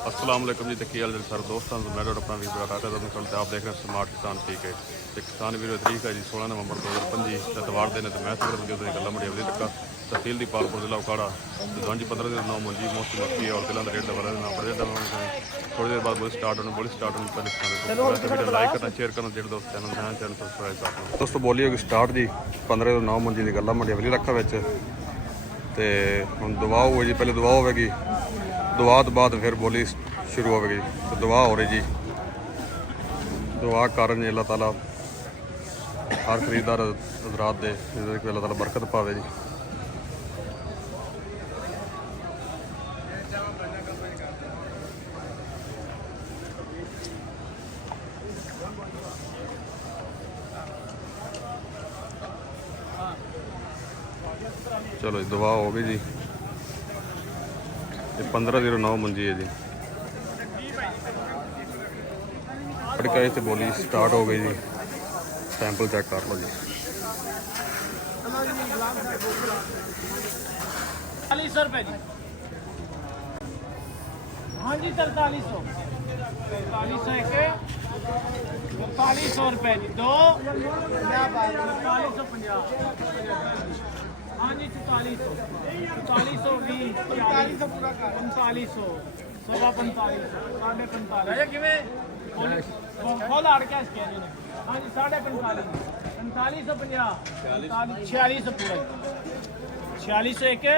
अस्सलाम वालेकुम जी। की हाल सर दोस्तों, मैं अपना वीर बराटा तो आप देख रहे हैं स्मार्ट किसान ठीक है। तो किसान वीर तरीक है जी 16 नवंबर 2025 एतवार दिन तो मैं सर जो गल मुड़ी अवली तक तहसील की पालपुर जिला उकाड़ा तो 15 दिन 9 मुंजी मोस्ट मक्की और तिलों का रेट का बड़ा थोड़ी देर बाद बोली स्टार्ट होने वीडियो लाइक करना शेयर करना जो दोस्त चैनल सब्सक्राइब करना। दोस्तों बोली होगी स्टार्ट जी 15 तो 9 मुंजी की गल मुड़ी अवली रखा बच्चे तो हम दुआ होगी जी। पहले दुआ होगी, दुआ तो बाद फिर बोली शुरू होगी। तो दुआ हो रही जी, दुआ कारण जी अल्लाह ताला हर खरीदार हजरात दे अल्लाह ताला बरकत पावे जी। चलो जी दुआ हो गई जी। ये 1509 मुंजी है जी। अड़का से बोली स्टार्ट हो गई जी। सैंपल चेक कर लो जी। 4300 रुपए जी। हाँ जी 4300 रुपए जी। दो 4450। हाँ जी 4400 20 4500 सवा 4500 साढ़े 4500 फुल आड़ कैश किया जी ने। हाँ जी 4550 4550 4600 पूरा 4601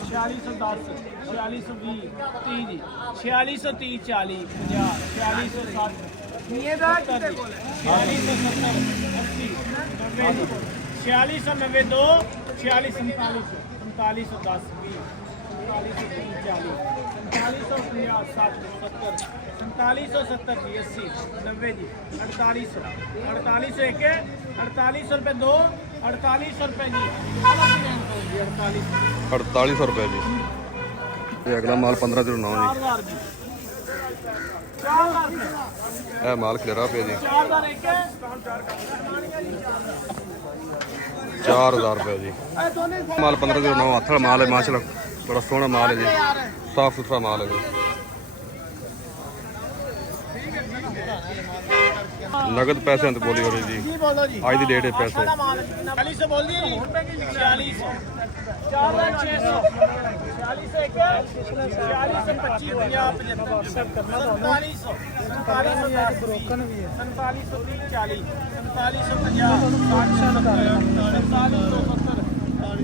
4610 4620 30 जी 4630 40 50 4660 4690 46 45 4510 20 4570 जी 80 90 जी 4800 4800 रुपये दो 4800 रुपये जी 4800 रुपये जी। ये अगला माल 1509 जी। 4000 यह माल खलेरा पे जी 4000 रुपये जी। माल 1509 हथ माल है माशाल्लाह, बड़ा सोहना माल है जी, साफ सुथरा माल है जी। नगद पैसे तो बोली हो रही जी। आज की डेट है पैसे 4600 बोल दिए जी 4600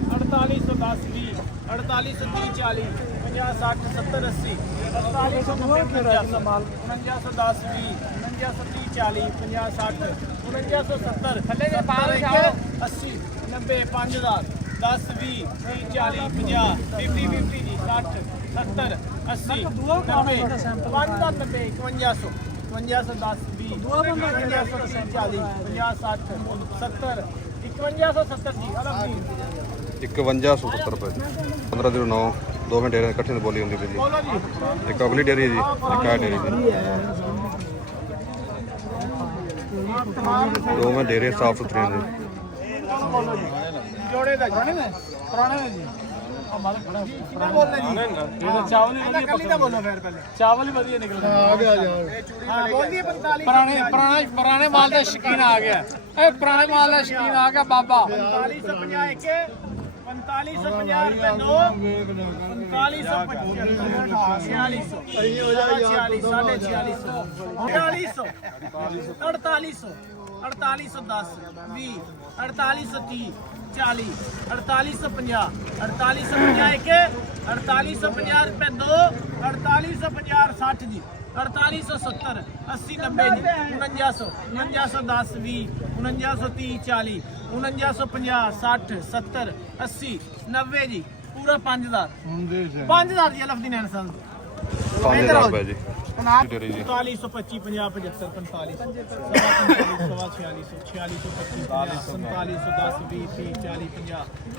4600 दस भी 40 50 50 50 जी 60 70 80 90 90 5500 10 20 40 50 60 70 5170 जी 5170 रुपये जी। 1509 दो में डेरे इकट्ठे बोली होंगी जी। एक अगली डेरी है जी, एक है डेरी जी। दो में डेरे साफ सुथरे हैं जी। जोड़े दा पुराने जी चावल ही बढ़िया निकल पुराने माल का शकीन आ गया। पुराने माल का शकीन आ गया बाबा। 4550 रुपए दो 4550 4810 20 4830 40 4850 4850 रुपए दो 4850 60 जी 4870 80 90 जी 4900 4910 20 4930 40 4950 60 70 80 90 जी पूरा 5000 जी लफ्दी नैन सन 5000 रुपये जी। डेरी जी 4525 50 75 45 46 46 45 20 30 40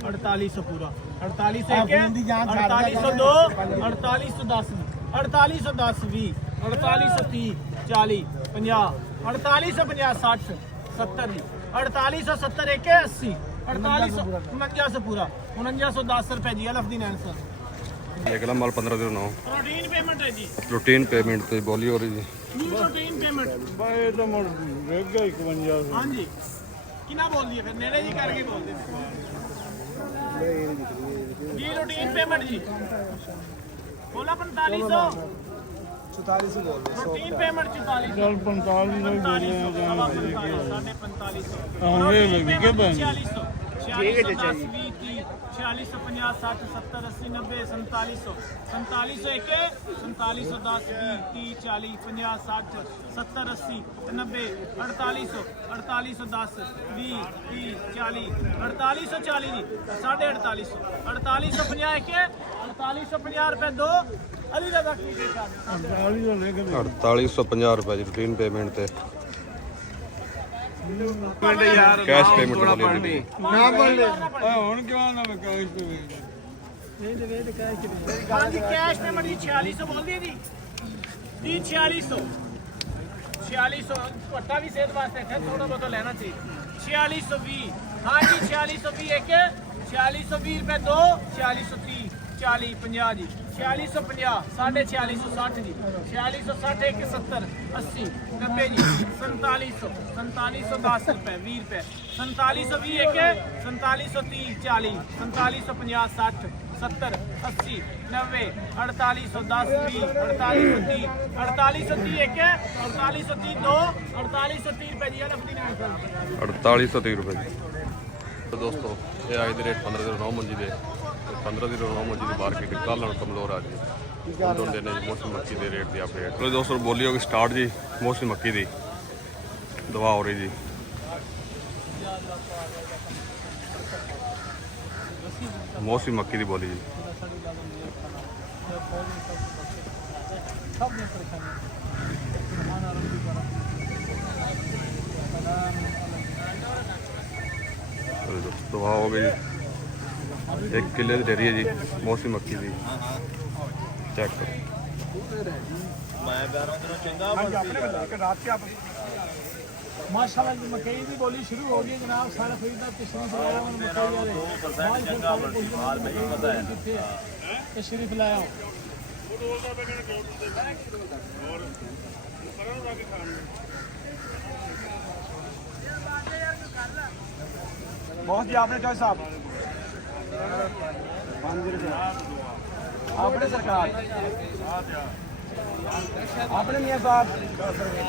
4800 पूरा 4802 4810 4810 20 4830 40 50 4850 60 70 जी 4870 एक 80 48 49 पूरा 4910 रुपए जी अल्फ दी नैन सर अगला माल 1509 प्रोटीन पेमेंट है जी प्रोटीन पेमेंट ਤੇ ਬੋਲੀ ਹੋ ਰਹੀ ਜੀ प्रोटीन पेमेंट ਬਾਏ ਤਾਂ ਮੁੜ ਵੇਗਾ 51 हाँ जी किना बोल दिए फिर नेड़े जी करके बोल दे जी रूटीन पेमेंट जी बोला 4500 44 बोल रूटीन पेमेंट 4400 ਚੱਲ 45 ਦਾ ਹੀ ਬੋਲੇ सवा 45 साढ़े 4500 ਹਾਂ ਇਹ ਵਿਕੇ ਬਣ 4600 4610 20 30 4650 60 70 80 90 4700 4700 एक 4710 20 30 40 50 60 70 80 90 4800 4810 20 30 40 4840 जी 4850 4850 एक 4850 रुपए दो अली दादा की 45 ਦਾ ਲੈ ਕੇ 4850 ਰੁਪਏ ਦੀ ਰੂਟੀਨ ਪੇਮੈਂਟ ਤੇ ਯਾਰ ਕੈਸ਼ ਪੇਮੈਂਟ ਬੋਲੀ ਹੋਈ ਜੀ ਨਾ ਬੋਲੇ ਹੁਣ ਕਿਉਂ ਨਾ ਮੈਂ ਕੈਸ਼ ਤੇ हाँ जी कैश पेमेंट जी 4600 बोल दिए जी 4600 पट्टा भी सेहत वास्ते है थोड़ा बहुत लेना चाहिए 4620 हाँ जी 4620 एक 4620 रुपए दो 4630 40 50 जी 4650 साढ़े 4660 जी 4660 एक 70 80 90 जी 4700 4710 रुपए 20 रुपए 4720 एक 4730 40 4750 60 70 80 90 4810 20 4830 4830 एक 4830 दो 4830 रुपए जी 4830 ਰੁਪਏ ਜੀ ਦੋਸਤੋ ਇਹ ਅੱਜ ਦੇ ਰੇਟ 1509 ਮੰਜੀ ਦੇ 1509 ਮੰਜੀ ਦੀ ਮਾਰਕੀਟ ਕੱਲ੍ਹ ਨਾਲ ਕਮਜ਼ੋਰ ਆ ਜੀ ਹੁਣ ਦੇ ਨੇ ਜੀ ਮੌਸਮ ਮੱਕੀ ਦੇ ਰੇਟ ਦੀ ਅਪਡੇਟ ਚਲੋ ਦੋਸਤੋ ਬੋਲੀ ਹੋ ਗਈ ਸਟਾਰਟ ਜੀ ਮੌਸਮ ਮੱਕੀ ਦੀ ਦਵਾ ਹੋ ਰਹੀ ਜੀ ਮੌਸਮ ਮੱਕੀ ਦੀ ਬੋਲੀ ਜੀ दवा हो गई 1 किले की डेरी है जी मौसमी मक्की की चेक करो माशाल्लाह जी मकई की बोली शुरू हो गई जनाब सारा खरीदा पिछली फलाया शरीफ लाया ਬਹੁਤ ਜੀ ਆਪਣੇ ਚੋਇਸ ਸਾਹਿਬ 5 ਰੁਪਏ ਆਪਣੇ ਸਰਕਾਰ ਆਪਣੇ ਮੀਆਂ ਸਾਹਿਬ 10 ਰੁਪਏ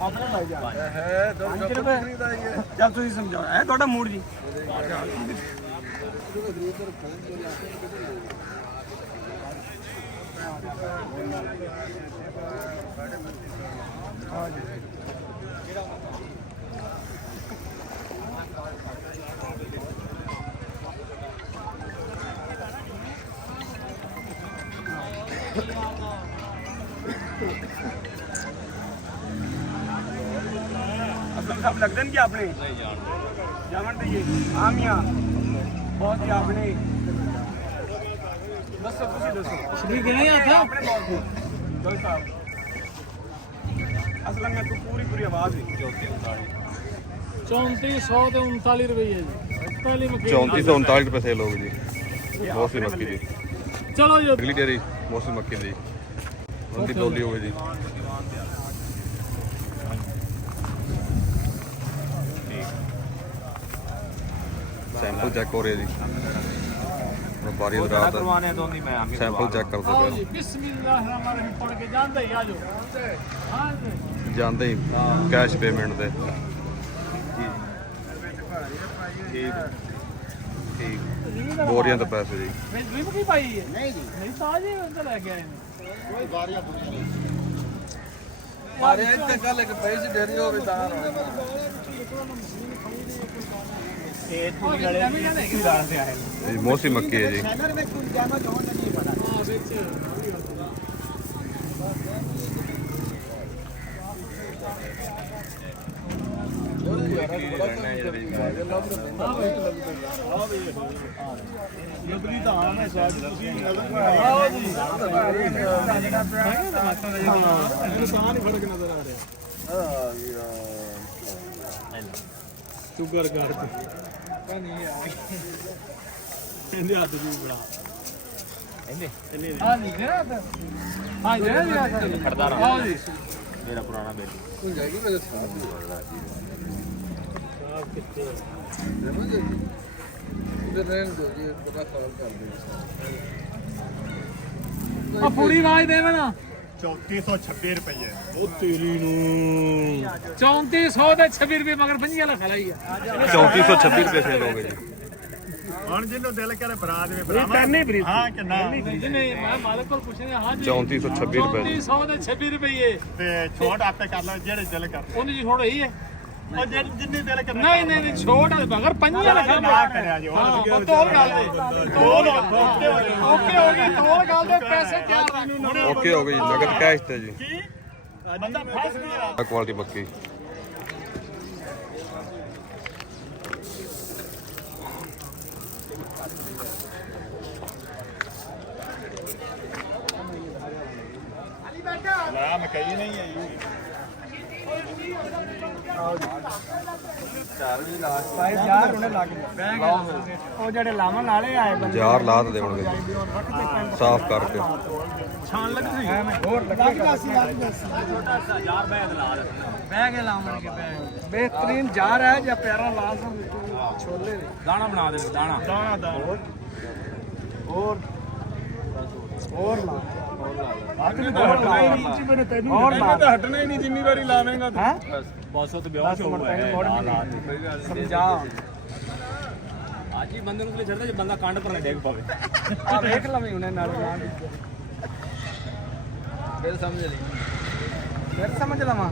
ਆਪਣੇ ਭਾਈ ਜਾਨ ਹੈ 5 ਰੁਪਏ ਜਦ ਤੁਸੀਂ ਸਮਝਾਓ ਹੈ ਤੁਹਾਡਾ ਮੂਡ ਜੀ ਅਸਲ ਸਭ ਲੱਗਦੇ ਨੇ ਕਿ ਆਪਣੇ ਨਹੀਂ ਜਾਣਦੇ ਜੀ ਆਮੀਆਂ ਬਹੁਤ ਹੀ ਆਪਣੇ ਦੱਸੋ ਤੁਸੀਂ ਦੱਸੋ ਸ਼ਰੀਕ ਨਹੀਂ ਆਖਾ ਆਪਣੇ ਬਹੁਤ ਦੋਸਤ ਸਾਹਿਬ ਅਸਲ में तो पूरी आवाज है 3400 ਤੇ 39 ਰੁਪਏ ਜੀ ਪਹਿਲੀ ਮਕਈ 3439 रुपये सेल होगी जी मौसमी मक्की जी ਚਲੋ ਜੀ अगली डेरी मौसमी मक्की दी उनकी डोली होगी जी सैंपल चेक हो रहे हैं जी व्यापारी रात सैंपल चेक करते ਆਓ पे ਜੀ ਬਿਸਮਿਲ੍ਲਾਹਿਰਰਹਿਮਾਨਿਰਰਹੀਮ ਪੜ ਕੇ ਜਾਂਦੇ ਹੀ ਆਜੋ ਹਾਂ ਜੀ ਜਾਂਦੇ ਹੀ ਕੈਸ਼ ਪੇਮੈਂਟ ਤੇ ਠੀਕ ਬੋਰੀਆਂ ਤੇ ਪੈਸੇ ਜੀ ਮੈਂ ਡ੍ਰਿਪ ਕੀ ਪਾਈ ਹੈ ਨਹੀਂ ਜੀ ਨਹੀਂ ਤਾਜ਼ੇ ਅੰਦਰ ਲੈ ਕੇ ਆਏ ਨੇ ਮਾਰੇ ਇੱਥੇ ਕੱਲ ਇੱਕ ਪੈਸੇ ਡੇਰੀ ਹੋਵੇ ਤਾਂ ਇਹ ਪੂਰੀ ਗਲੇ ਕੀ ਰਾਣ ਤੇ ਆਏ ਇਹ ਮੌਸੀ ਮੱਕੀ ਹੈ ਜੀ ਸ਼ੈਲਰ ਵਿੱਚ ਕੁਝ ਡੈਮੇਜ ਹੋਣ ਨਹੀਂ ਪਤਾ ਵਿੱਚ ਨਬਲੀ ਤਾਂ ਆਮ ਹੈ ਸ਼ਾਇਦ ਤੁਸੀਂ ਨਜ਼ਰ ਆਓ ਜੀ ਇਨਸਾਨ ਹੀ ਫਰਕ ਨਜ਼ਰ ਆ ਰਿਹਾ ਸ਼ੁਕਰ ਕਰ ਨਹੀਂ ਆ ਇਹਦੇ ਹੱਥ ਦੀ ਬੜਾ हाँ जी देना हाँ जी देना ਖੜਦਾ हाँ जी ਮੇਰਾ ਪੁਰਾਣਾ ਬਿੱਲ आ पूरी आवाज देवे ना 3426 रुपए ਉਹ ਤੇਰੀ ਨੂੰ 3400 ਦੇ 26 ਰੁਪਏ ਮਗਰ 50 ਵਾਲਾ ਖਲਾ ਹੀ ਆ 3426 ਰੁਪਏ ਸੇਲ ਹੋ ਗਏ ਜੀ ਹੁਣ ਜਿਹਨੂੰ ਦਿਲ ਕਰੇ ਬਰਾ ਦੇਵੇ ਬਰਾਵਾ ਹਾਂ ਕਿ ਨਾ ਨਹੀਂ ਮੈਂ ਮਾਲਕ ਕੋਲ ਪੁੱਛਿਆ ਹਾਂ ਜੀ 3426 ਰੁਪਏ 3400 ਦੇ 26 ਰੁਪਏ ਤੇ ਛੋਟ ਆਪੇ ਕਰ ਲਓ ਜਿਹੜੇ ਦਿਲ ਕਰ ਉਹਦੀ ਜੀ ਥੋੜਾ ਹੀ ਹੈ ਉਹ ਜਿੰਨੀ ਦਿਲ ਕਰ ਨਹੀਂ ਛੋਟ ਆ ਮਗਰ 50 ਵਾਲਾ ਖਲਾ ਨਾ ਕਰਿਆ ਜੀ ਹਾਂ ਤੋਲ ਗੱਲ ਦੇ ਤੋਲ ਓਕੇ ਹੋ ਗਈ ਤੋਲ ਗੱਲ ਦੇ ਪੈਸੇ ਤਿਆਰ ਰੱਖ ਓਕੇ ਹੋ ਗਈ ਨਗਦ ਕੈਸ਼ ਤੇ ਜੀ ਕੀ ਬੰਦਾ ਫਸ ਗਿਆ ਕੁਆਲਿਟੀ ਮੱਕੀ ਲਾ ਮੈਂ ਕਹੀ ਨਹੀਂ ਹੈ ਯੂ ਭਾਈ ਯਾਰ ਉਹਨੇ ਲੱਗ ਉਹ ਜਿਹੜੇ ਲਾਵਣ ਵਾਲੇ ਆਏ ਬੰਦੇ ਯਾਰ ਲਾ ਤੇ ਦੇਣਗੇ ਸਾਫ਼ ਕਰਕੇ ਛਾਣ ਲੱਗ ਸੀ ਹੋਰ ਲੱਗੇਗਾ ਸੀ ਛੋਟਾ ਸਾ ਯਾਰ ਬੈਗ ਲਾ ਬੈਗ ਲਾਵਣ ਕੇ ਬੈਗ ਬਿਹਤਰੀਨ जार है ਜਾਂ ਪਿਆਰਾ ਲਾਜ਼ਮ ਛੋਲੇ ਦਾਣਾ ਬਣਾ ਦੇ ਦਾਣਾ ਦਾਣਾ ਹੋਰ ਲਾ ਹੋਰ ਤਾਂ ਹਟਣਾ ਹੀ ਨਹੀਂ ਜਿੰਨੀ ਵਾਰੀ ਲਾਵੇਂਗਾ ਤੂੰ ਹੈ ਬਸ ਉਹ ਤੇ ਵਿਆਹ ਹੋ ਗਿਆ ਸਮਝਾ ਅੱਜ ਹੀ ਬੰਦੇ ਨੂੰ ਛੱਡਦਾ ਜੇ ਬੰਦਾ ਕੰਡ ਪਰ ਡੇਗ ਪਾਵੇ ਆ ਵੇਖ ਲਵੇਂ ਉਹਨੇ ਨਾਲ ਫਿਰ ਸਮਝ ਲਈ ਫਿਰ ਸਮਝ ਲਵਾਂ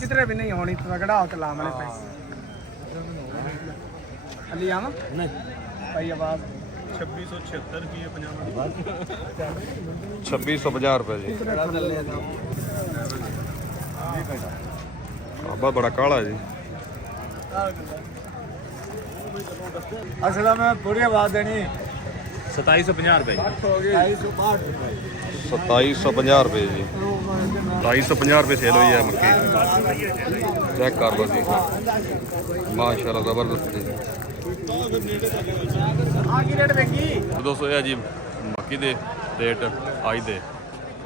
ਕਿਧਰੇ ਵੀ ਨਹੀਂ ਹੋਣੀ ਤਗੜਾ ਹੋ ਤੇ ਲਾਮ ਵਾਲੇ ਪੈਸੇ ਅਲੀ ਆਵਾਂ ਨਹੀਂ ਭਾਈ ਆਵਾਜ਼ 2676 ਰੁਪਏ 50 2650 ਰੁਪਏ ਜੀ ਆਬਾ ਬੜਾ ਕਾਲਾ ਜੀ ਅਸਲਾ ਮੈਂ ਪੂਰੀ ਆਵਾਜ਼ ਦੇਣੀ 2750 ਰੁਪਏ 2750 ਰੁਪਏ ਜੀ 2750 ਰੁਪਏ ਸੇਲ ਹੋਈ ਹੈ ਮੱਕੀ ਚੈੱਕ ਕਰ ਲਓ ਜੀ ਮਾਸ਼ਾਅੱਲਾ ਜ਼ਬਰਦਸਤ ਜੀ ਆ ਕੀ ਰੇਟ ਵੇਖੀ ਦੋਸਤੋ ਇਹ ਆ ਜੀ ਮੱਕੀ ਦੇ ਰੇਟ ਅੱਜ ਦੇ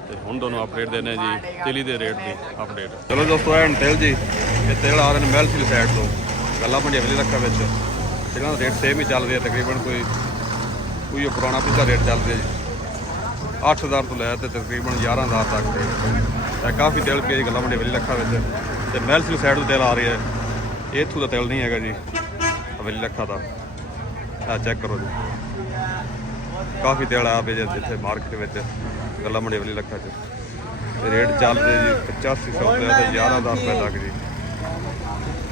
ਤੇ ਹੁਣ ਤੁਹਾਨੂੰ ਅਪਡੇਟ ਦੇਣੇ ਜੀ ਤੇਲੀ ਦੇ ਰੇਟ ਦੀ ਅਪਡੇਟ ਚਲੋ ਦੋਸਤੋ ਇਹ ਤੇਲ ਜੀ ਇਹ ਤੇਲ ਆ ਰਹੇ ਨੇ ਮਹਿਲਸੀਲ ਸਾਈਡ ਤੋਂ ਗੱਲਾਂ ਪੰਜੇ ਅਗਲੀ ਲੱਖਾਂ ਵਿੱਚ ਇਹਨਾਂ ਦਾ ਰੇਟ ਸੇਮ ਹੀ ਚੱਲ ਰਿਹਾ ਤਕਰੀਬਨ ਕੋਈ ਉਹ ਪੁਰਾਣਾ ਪਿਛਲਾ ਰੇਟ ਚੱਲ ਰਿਹਾ ਜੀ 8000 ਤੋਂ ਲੈ ਤੇ ਤਕਰੀਬਨ 11000 ਤੱਕ ਤੇ ਕਾਫੀ ਤੇਲ ਪਿਆ ਜੀ ਗੱਲਾਂ ਪੰਜੇ ਅਗਲੀ ਲੱਖਾਂ ਵਿੱਚ ਤੇ ਮਹਿਲਸੀਲ ਸਾਈਡ ਤੋਂ ਤੇਲ ਆ ਰਿਹਾ ਹੈ ਇੱਥੋਂ ਦਾ ਤੇਲ ਨਹੀਂ ਹੈਗਾ ਜੀ ਹਵੇਲੀ ਲੱਖਾਂ ਦਾ ਆ ਚੈੱਕ ਕਰੋ ਜੀ ਕਾਫੀ ਤੇਲ ਆ ਪਿਆ ਜਿੱਥੇ ਮਾਰਕੀਟ ਵਿੱਚ ਗੱਲਾਂ ਮੰਡੀ ਵਾਲੀ ਲੱਖਾਂ 'ਚ ਤੇ ਰੇਟ ਚੱਲਦੇ ਜੀ 8500 ਰੁਪਏ ਤੇ 11000 ਰੁਪਏ ਤੱਕ ਜੀ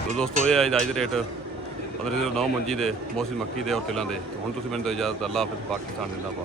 ਤੋ ਦੋਸਤੋ ਇਹ ਅੱਜ ਦੇ ਰੇਟ 1509 ਮੰਜੀ ਦੇ ਮੌਸਮੀ ਮੱਕੀ ਦੇ ਔਰ ਤਿਲਾਂ ਦੇ ਹੁਣ ਤੁਸੀਂ ਮੈਨੂੰ ਇਜਾਜ਼ਤ ਅੱਲਾ ਹਾਫਿਜ਼ ਪਾਕਿਸਤਾਨ ਜ਼ਿੰਦਾਬਾਦ।